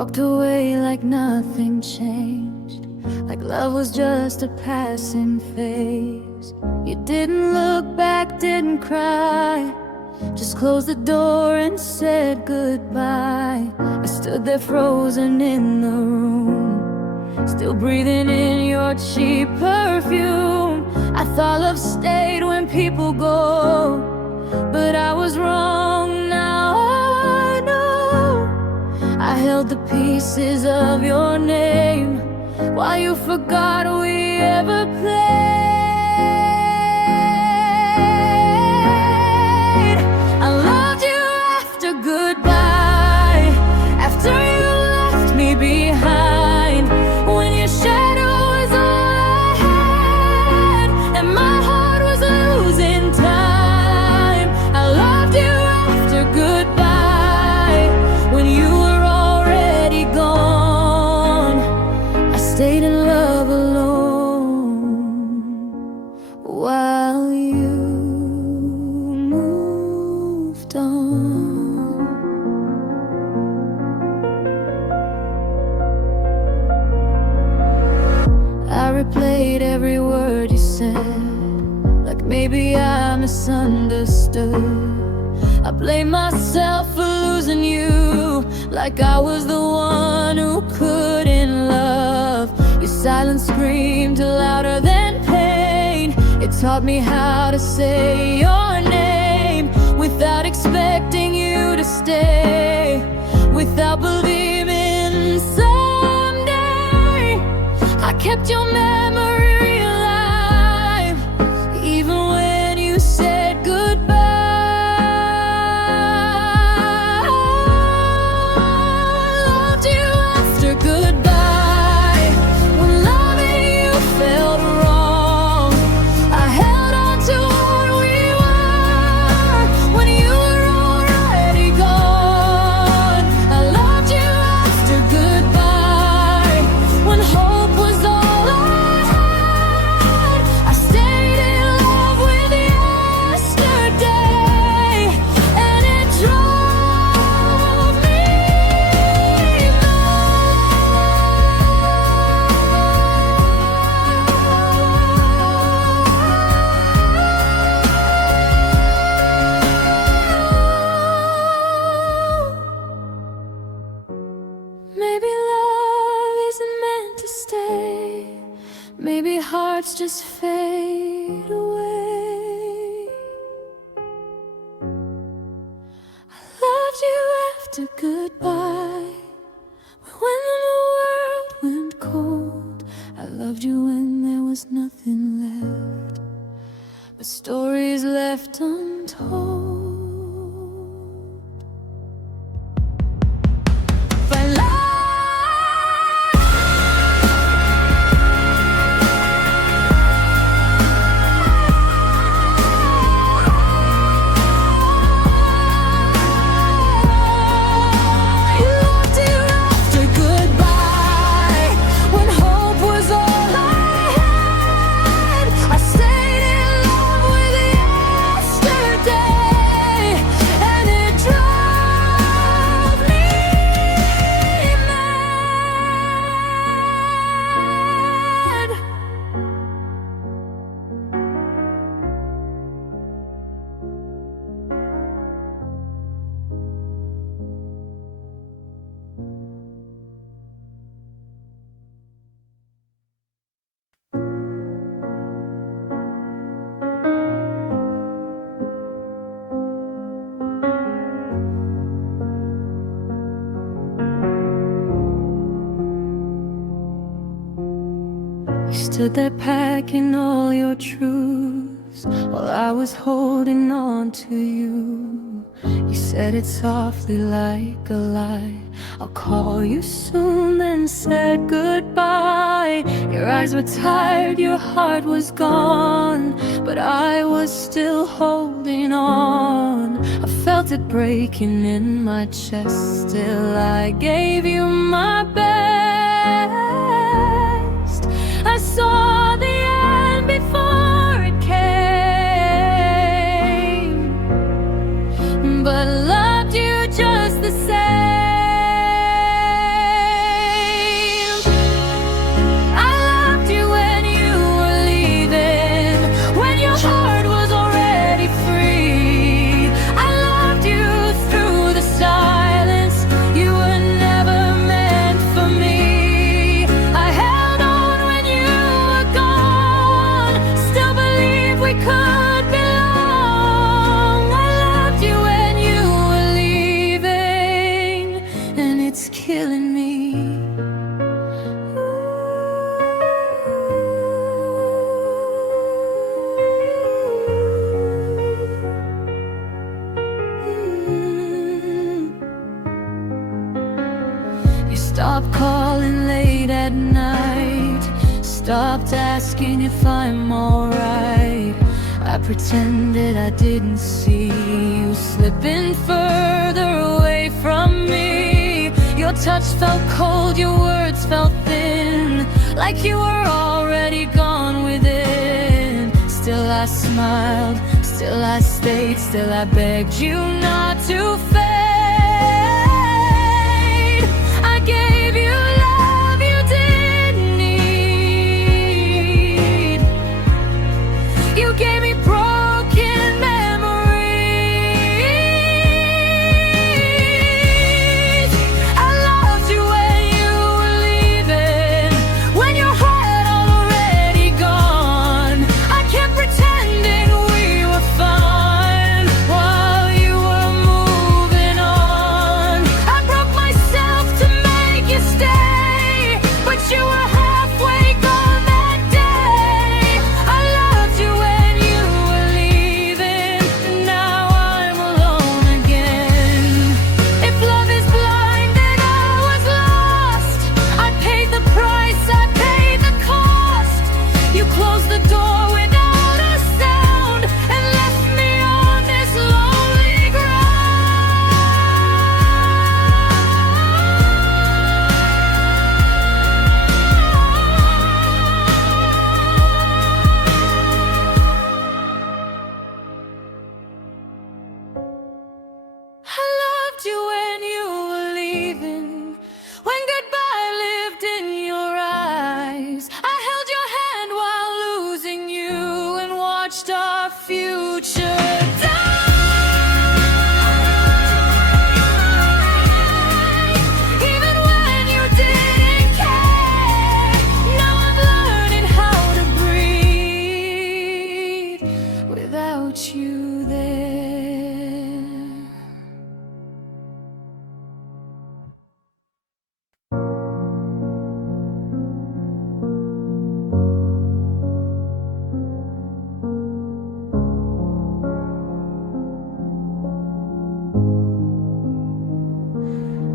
walked away like nothing changed, like love was just a passing phase. You didn't look back, didn't cry, just closed the door and said goodbye. I stood there frozen in the room, still breathing in your cheap perfume. I thought love stayed when people go, but I was wrong. Now I know I held the pieces of your name while you forgot we ever played. I loved you after goodbye, after you left me behind, when your shadow was all I had and my heart was losing time. I loved you after goodbye, when you were already gone. I stayed in love alone while you moved on. I replayed every word you said, like maybe I misunderstood. I blame myself for losing you, like I was the one who couldn't love. Your silence screamed louder than pain. It taught me how to say your name without expecting you to stay, without believing someday. I kept your memory alive, even when you said goodbye. I loved you after goodbye, when loving you felt wrong. I held on to what we were when you were already gone. I loved you after goodbye, when hope was all I had. I stayed in love with yesterday, and it drove me mad. Maybe love isn't meant to stay. Maybe hearts just fade away. I loved you after goodbye, when the world went cold. I loved you when there was nothing left but stories left untold. But you stood there packing all your truths while I was holding on to you. You said it softly like a lie, I'll call you soon, then said goodbye. Your eyes were tired, your heart was gone, but I was still holding on. I felt it breaking in my chest, still I gave you my best. I saw the end before it came, but loved you just the same. me. You stopped calling late at night, stopped asking if I'm alright. I pretended I didn't see you slipping further away from me. Your touch felt cold, your words felt thin, like you were already gone within. Still I smiled, still I stayed, still I begged you not to fade. I gave you love you didn't need. You gave me broken memories. I loved you when you were leaving, when your heart already gone. I kept pretending we were fine while you were moving on. I broke myself to make you stay, but you were halfway gone that day. I loved you when you were leaving, and now I'm alone again. If love is blind, then I was lost. I paid the price, I paid the cost. You closed the door without a sound and left me on this lonely I loved you when you were leaving, when goodbye lived in your eyes. I held your hand while losing you and watched our future die. Even when you didn't care, now I'm learning how to breathe without you there.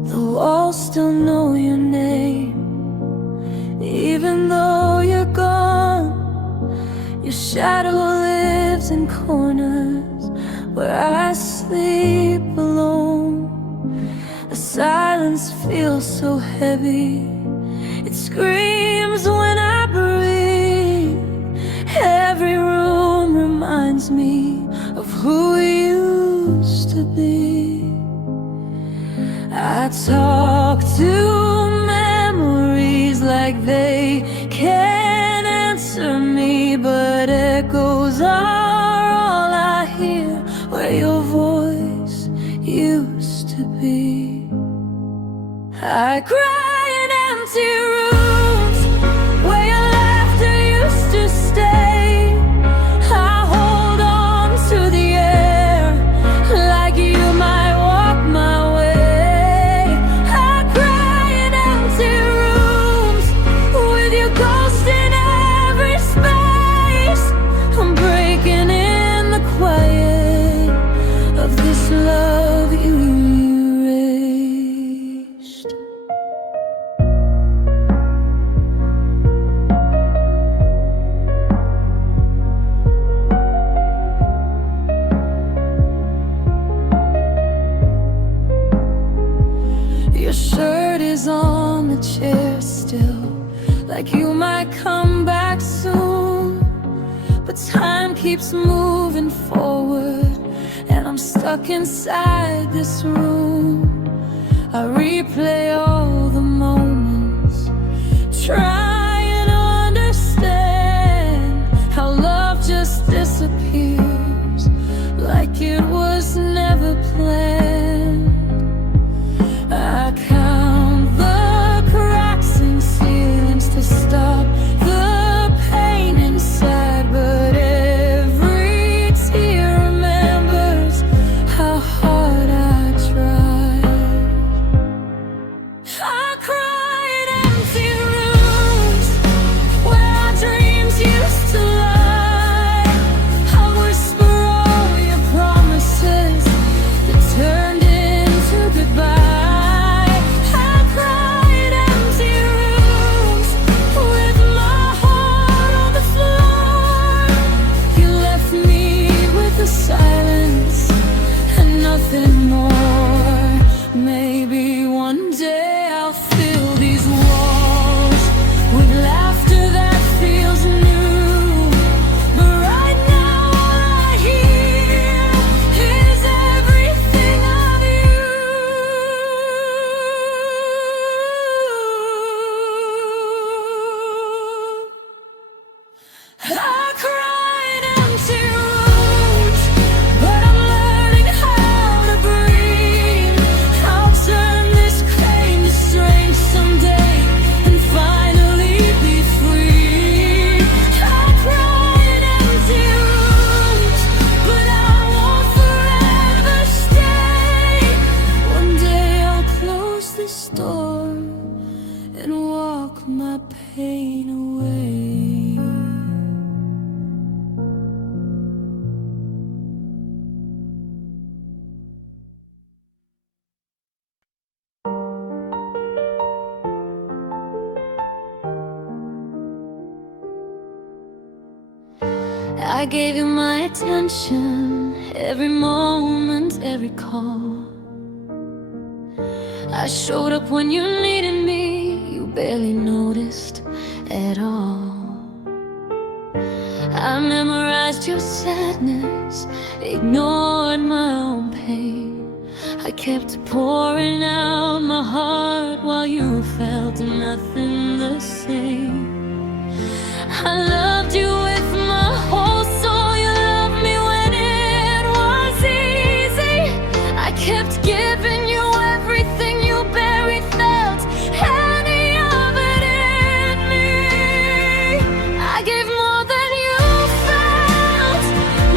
The walls still know your name, even though you're gone. Your shadow lives in corners where I sleep alone. The silence feels so heavy, it screams when I breathe. Every room reminds me of who we used to be. I talk to memories like they can't answer me, but echoes are all I hear where your voice used to be. I cry in empty rooms where your laughter used to stay. I hold on to the air like you might walk my way. I cry in empty rooms with your ghost in every space. I'm breaking in the quiet of this love you erased. Your shirt is on the chair still, like you might come back soon. But time keeps moving forward, and I'm stuck inside this room. I replay all the moments, trying to understand how love just disappears, like it was never planned. I count the cracks in ceilings to stop the pain inside, but every tear remembers how hard I tried. my pain away. I gave you my attention, every moment, every call. I showed up when you needed me, you barely noticed at all. I memorized your sadness, ignored my own pain. I kept pouring out my heart while you felt nothing the same. I loved you with my whole soul, you loved me when it was easy. I kept giving you everything you barely felt any of it in me. I gave more than you felt,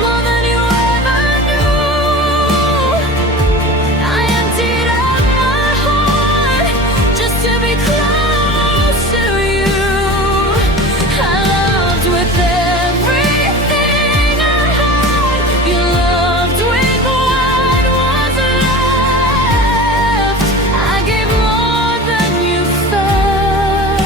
more than you ever knew. I emptied out my heart just to be close to you. I loved with everything I had. You loved with what was left. I gave more than you felt.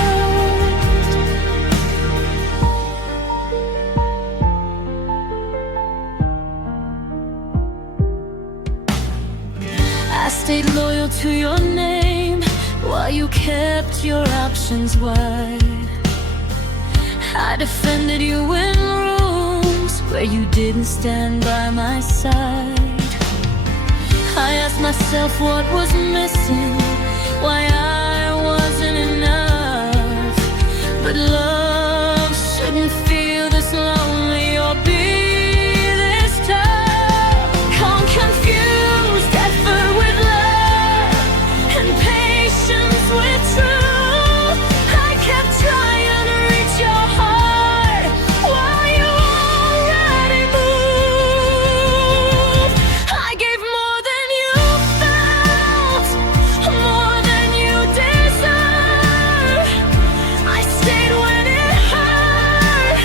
I stayed loyal to your name while you kept your options wide. I defended you in rooms where you didn't stand by my side. I asked myself what was missing, why I wasn't enough. But love shouldn't feel this lonely or be this tough. Come confused, effort with love, and patience with truth. I kept trying to reach your heart while you already moved. I gave more than you felt, more than you deserve. I stayed when it hurt,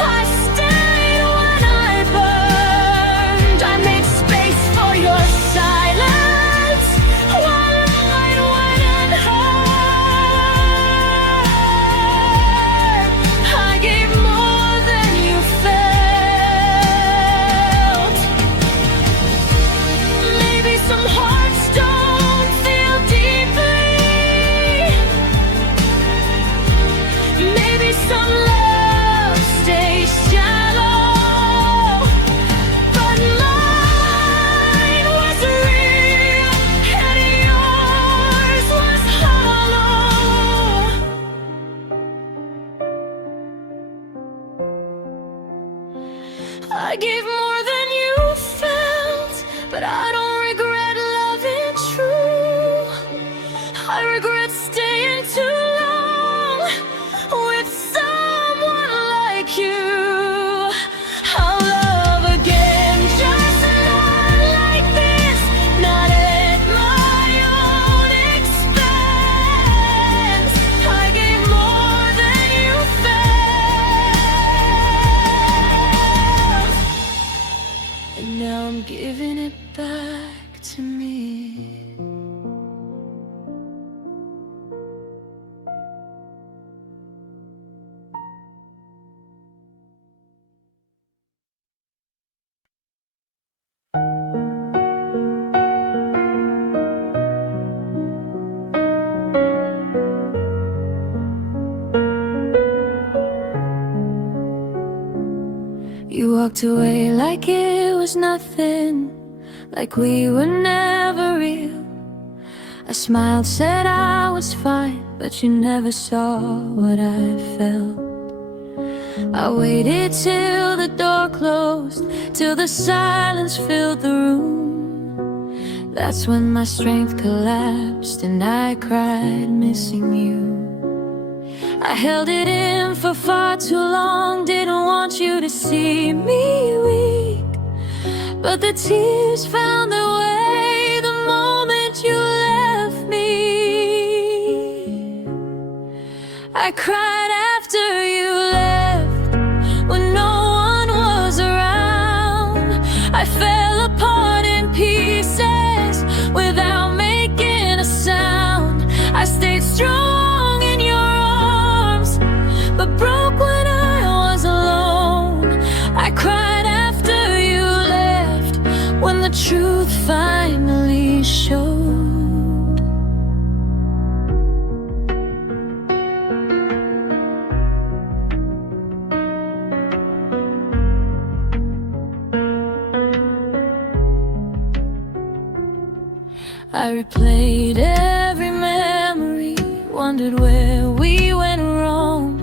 I stayed when I burned. I made space for your silence while the light went unheard. I gave more than you felt. Maybe some hearts don't feel deeply. Maybe some love stays shallow. But mine was real and yours was hollow. I gave more than you felt, but I don't regret loving true. I regret staying too long with someone like you. I'll love again, just not like this, not at my own expense. I gave more than you felt, and now I'm giving it back to me. You walked away like it was nothing, like we were never real. I smiled, said I was fine, but you never saw what I felt. I waited till the door closed, till the silence filled the room. That's when my strength collapsed and I cried, missing you. I held it in for far too long, didn't want you to see me weak. But the tears found their way the moment you left me. I cried after you left, when no one was around. I fell apart in pieces without making a sound. I stayed strong in your arms, but broke when I was alone. I cried after you left, when the truth finally showed. I replayed every memory, wondered where we went wrong.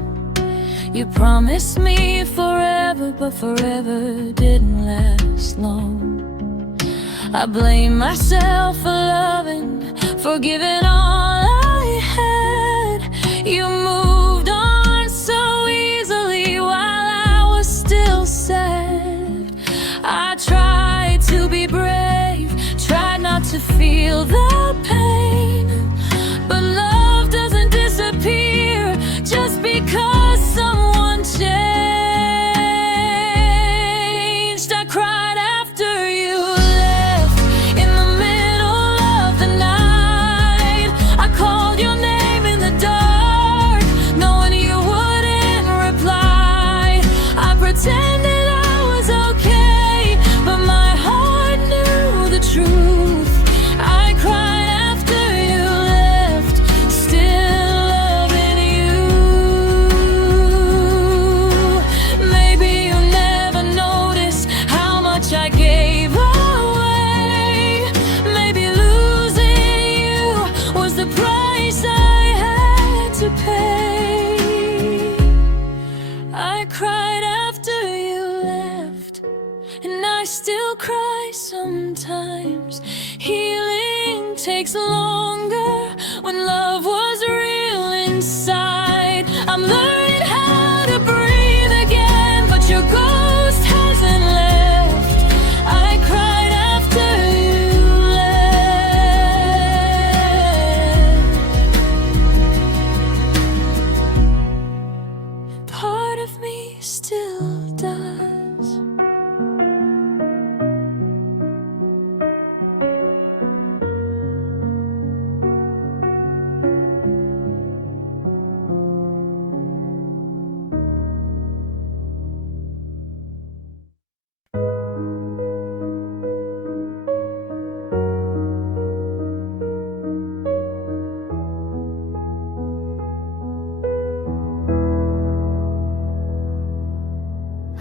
You promised me forever, but forever didn't last long. I blame myself for loving, for giving all I had. You moved on so easily while I was still sad. I tried to be brave, tried not to feel the pain, but love doesn't disappear just because someone changed. I cried after you left, in the middle of the night. I called your name in the dark, knowing you wouldn't reply. I pretended I was okay, but my heart knew the truth. I cried after you left, still loving you. Maybe you never noticed how much I gave away. Maybe losing you was the price I had to pay. I cried after you left, and I still cry sometimes. Healing takes longer when love was real inside. I'm learning how to breathe again, but your ghost hasn't left. I cried after you left. Part of me still does.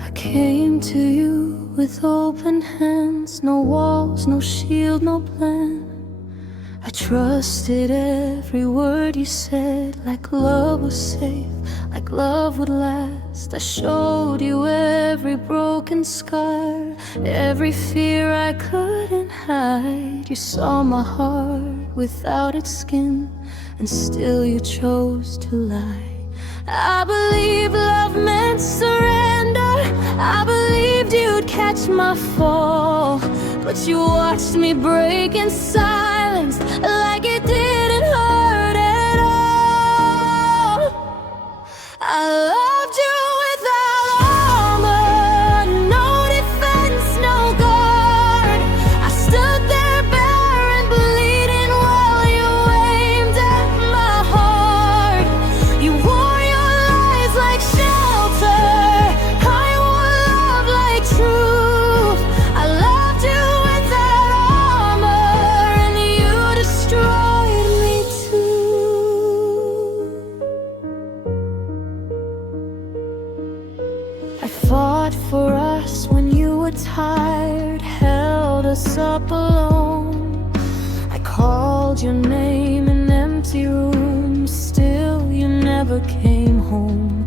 I came to you with open hands, no walls, no shield, no plan. I trusted every word you said, like love was safe, like love would last. I showed you every broken scar, every fear I couldn't hide. You saw my heart without its skin, and still you chose to lie. I believe love meant surrender, I believed you'd catch my fall, but you watched me break in silence, like it didn't hurt at all. I loved you without armor, no defense, no guard. I stood there bare and bleeding while you aimed at my heart. You wore your lies like shelter, I wore love like truth. I loved you without armor, and you destroyed me too. I fought for us when you were tired, held us up alone. I called your name in empty rooms, still you never came home.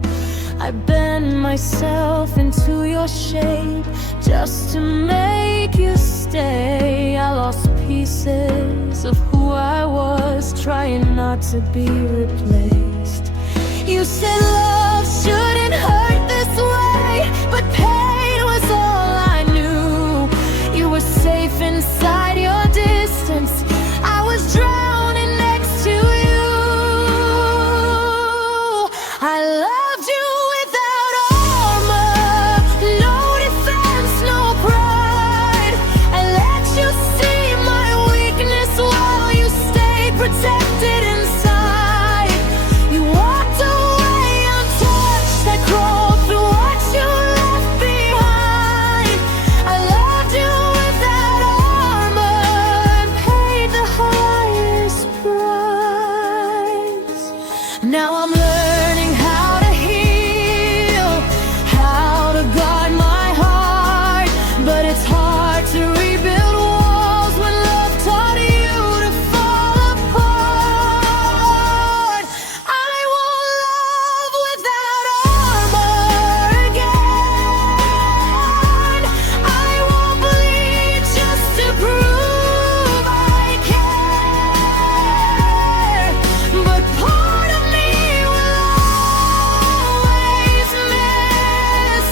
I bent myself into your shape just to make you stay. I lost pieces of who I was, trying not to be replaced. You said love shouldn't hurt this way, but pain was all I knew. You were safe inside your distance, I was drowning next to you. Now I'm learning how to heal, how to guard my heart, but it's hard to rebuild walls when love taught you to fall apart. I won't love without armor again. I won't bleed just to prove I care. But part of me will always miss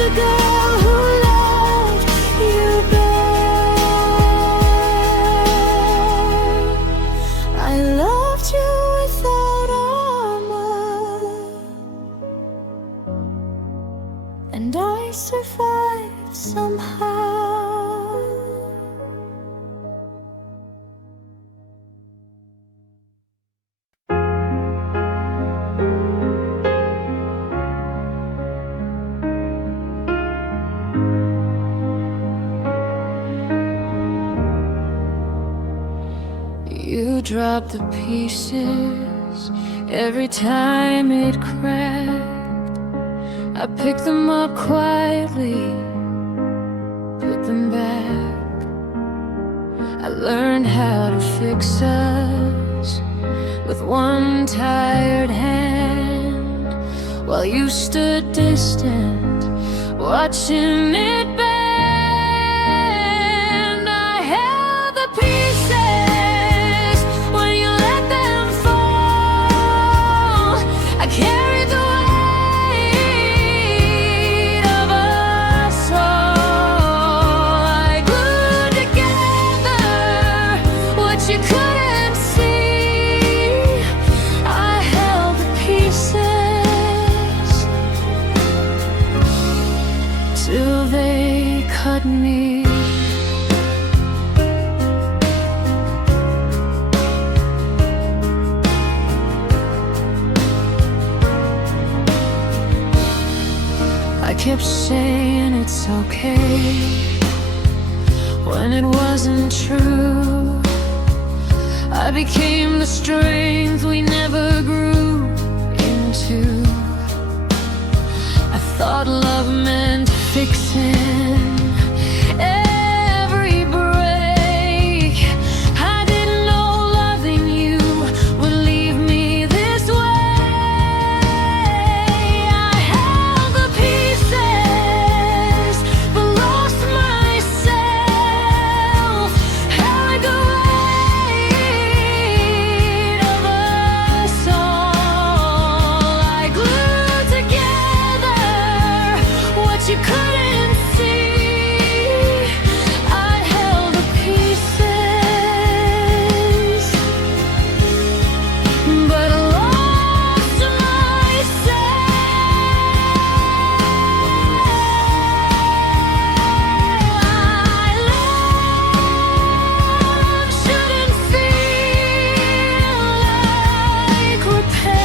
the girl who loved you back. I loved you without armor, and I survived somehow. You dropped the pieces every time it cracked. I picked them up quietly, put them back. I learned how to fix us with one tired hand, while you stood distant, watching it bend. I held the pieces when you let them fall. I carried the weight of us all. I glued together what you couldn't see. I held the pieces till they cut me. I kept saying it's okay when it wasn't true. I became the strength we never grew into. I thought love meant fixing every break. I didn't know loving you would leave me this way. I held the pieces but lost myself. Held the weight of us all. I glued together what you couldn't see. I held the pieces but lost myself. Love shouldn't feel like repair.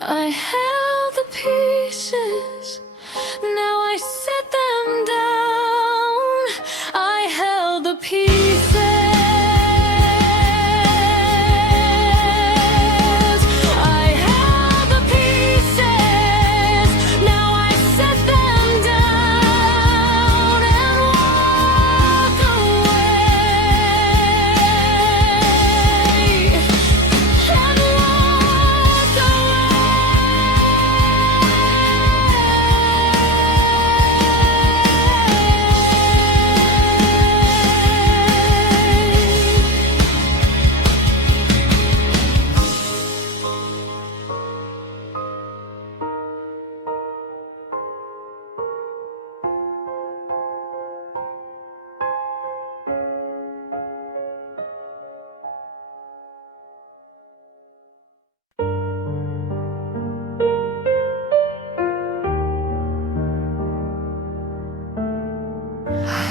I held the pieces, now I set them down. I held the pieces. I held the pieces, now I set them down and walk away. And walk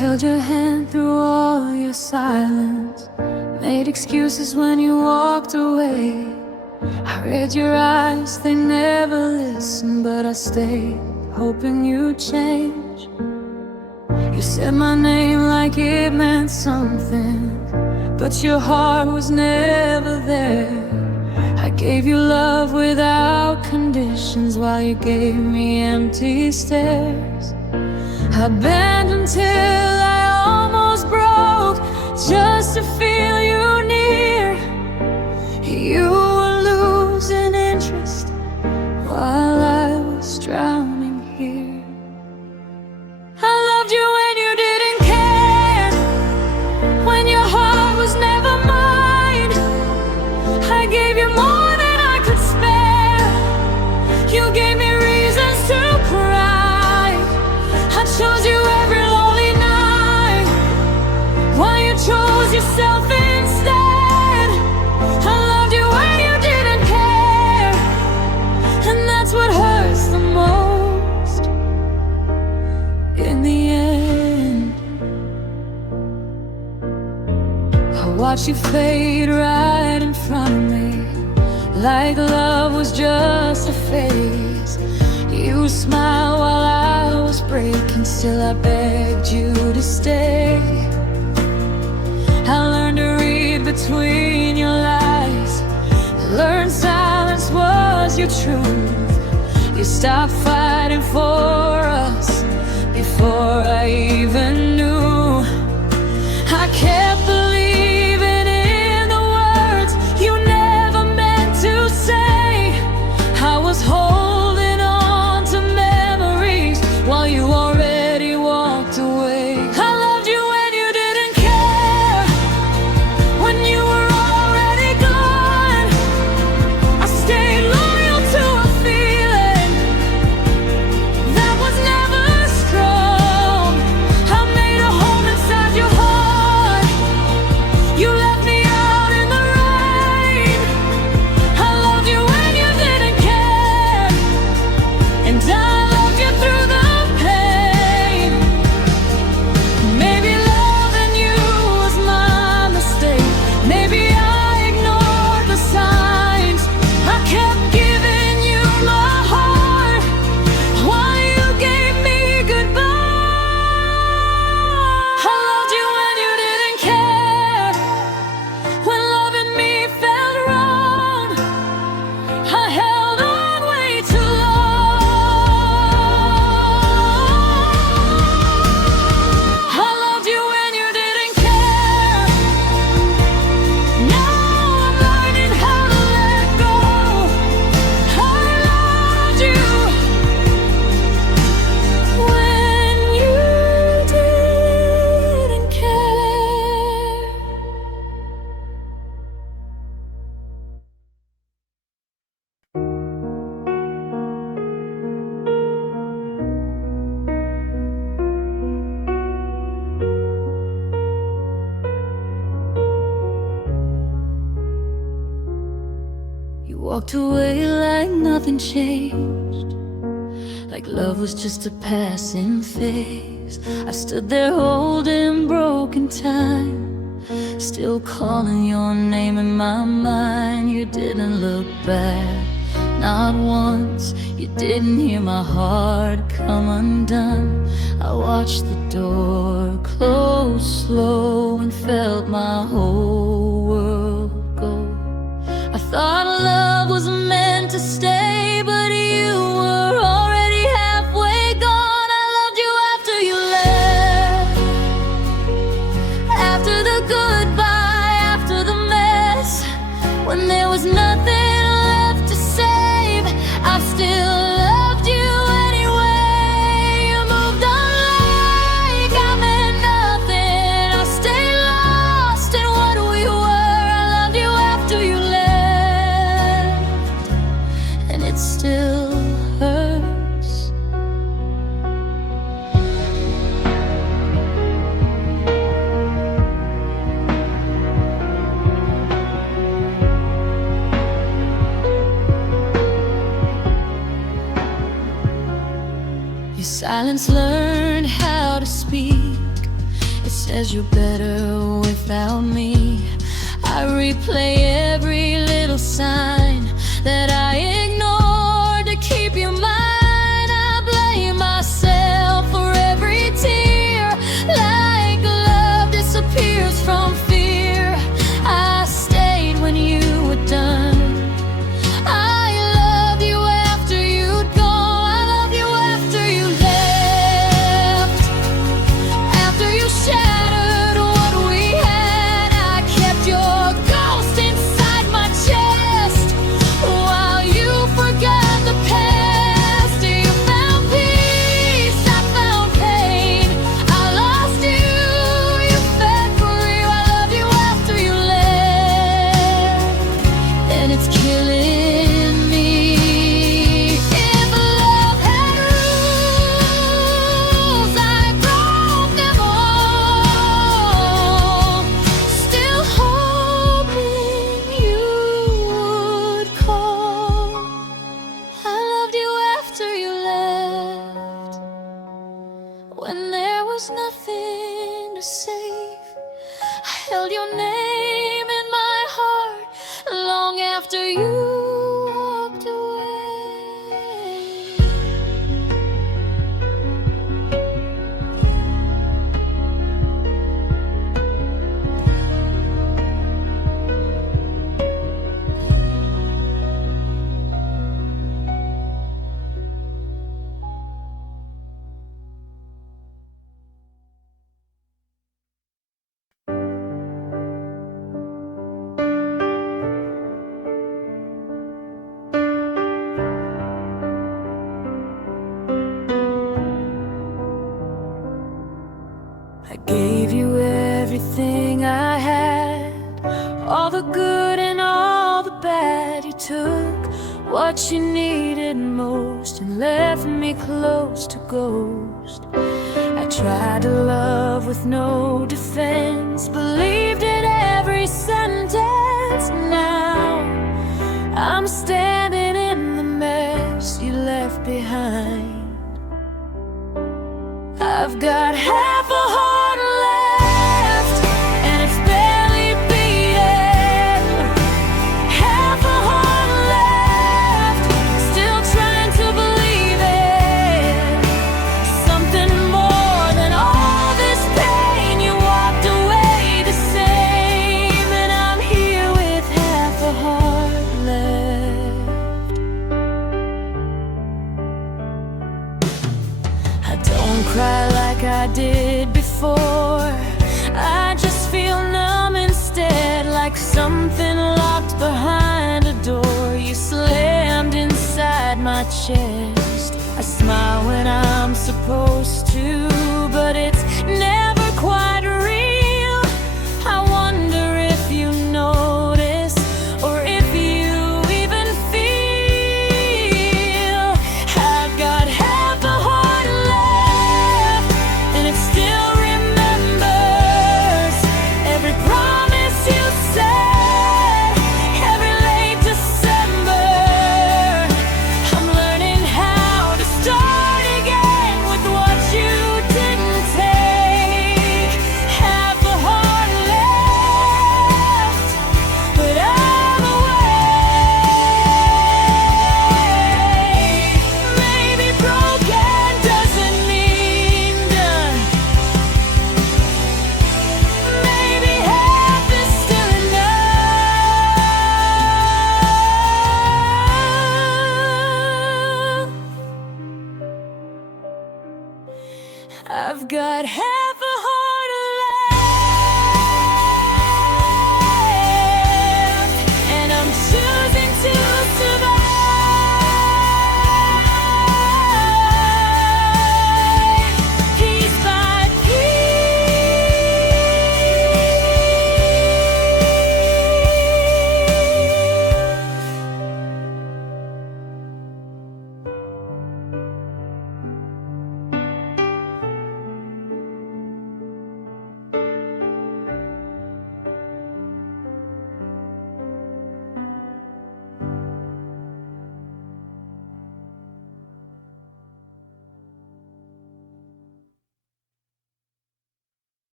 held your hand through all your silence, made excuses when you walked away. I read your eyes, they never listened, but I stayed, hoping you'd change. You said my name like it meant something, but your heart was never there. I gave you love without conditions, while you gave me empty stares. I bent until I almost broke, just to feel you near. You were losing interest while I was drowning here. I loved you when you didn't care, when your heart was never mine. I gave you more than I could spare. You gave me reasons to cry. I chose you every lonely night, while you chose yourself instead. I loved you when you didn't care, and that's what hurts the most in the end. I watched you fade right in front of me, like love was just a phase. You smiled while I was breaking, still I begged you to stay. I learned to read between your lies, learned silence was your truth. You stopped fighting for us before I even knew. I kept believing in the words you never meant to say. I was holding on to memories while you already walked away. I loved you when you didn't care, when you were already gone. I stayed loyal to a feeling that was never strong. I made a home inside your heart. You left me out in the rain. I loved you when you didn't care, and I loved you through the pain. Maybe loving you was my mistake. Maybe I ignored the signs. I kept giving you my heart while you gave me goodbye. I loved you when you didn't care, when loving me felt wrong. I held on way too long. I loved you when you didn't care. Now I'm learning how to let go. I loved you when you didn't care. You walked away like nothing changed, like love was just a passing phase. I stood there holding broken time, still calling your name in my mind. You didn't look back, not once. You didn't hear my heart come undone. I watched the door close slow and felt my whole world go. I thought love was meant to stay, but you were already halfway gone. I loved you after you left, after the goodbye, after the mess, when there was nothing left to save. I've still loved you anyway. You moved on like I meant nothing. I stayed lost in what we were. I loved you after you left, and it still hurts. Your silence learned how to speak. It says you're better without me. I replay every little sign that I ignored to keep you mine. I blame myself for every tear, like love disappears from fear. all the good and all the bad. You took what you needed most and left me close to ghost. I tried to love with no defense, believed in every sentence. Now I'm standing in the mess you left behind. I've got half a heart left, and it's barely beating. Half a heart left, still trying to believe it. Something more than all this pain. You walked away the same, and I'm here with half a heart left. I don't cry like I did before. I just feel numb instead, like something locked behind a door. You slammed inside my chest. I smile when I'm supposed to, but it's never quite real. I wonder if you notice, or if you even feel. I've got half a heart left, and it still remembers every promise you said, every late December. I'm learning how to start again with what you didn't take. Half a heart left, but I'm away. Maybe broken doesn't mean done. Maybe half is still enough. I've got half